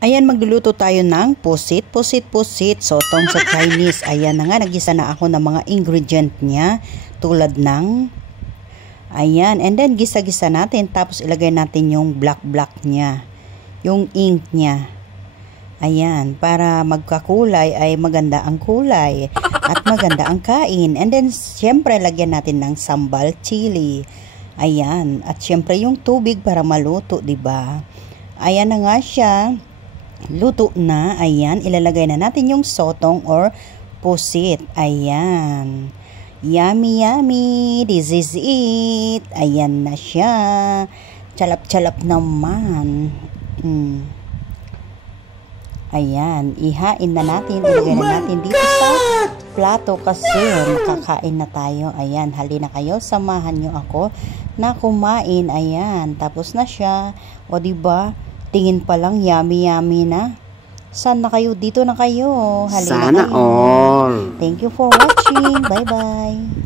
Ayan, magluluto tayo ng pusit, sotong sa Chinese. Ayan na nga, nagisa na ako ng mga ingredient niya, tulad ng, ayan, and then gisa-gisa natin, tapos ilagay natin yung black niya, yung ink niya. Ayan, para magkakulay ay maganda ang kulay at maganda ang kain. And then, syempre, lagyan natin ng sambal chili. Ayan, at syempre yung tubig para maluto, diba? Ayan na nga siya. Luto na. Ayan, ilalagay na natin yung sotong or pusit. Ayan. Yummy, yummy. This is it. Ayan na siya. Chalap-chalap naman. Ayan, ihain na natin. Ilagay na natin dito sa plato kasi nakakain na tayo. Ayan, halina kayo. Samahan nyo ako na kumain. Ayan, tapos na siya. O diba, tingin pa lang yummy na. Saan na kayo? Dito na kayo. Halina Sana kayo. all. Thank you for watching. Bye-bye.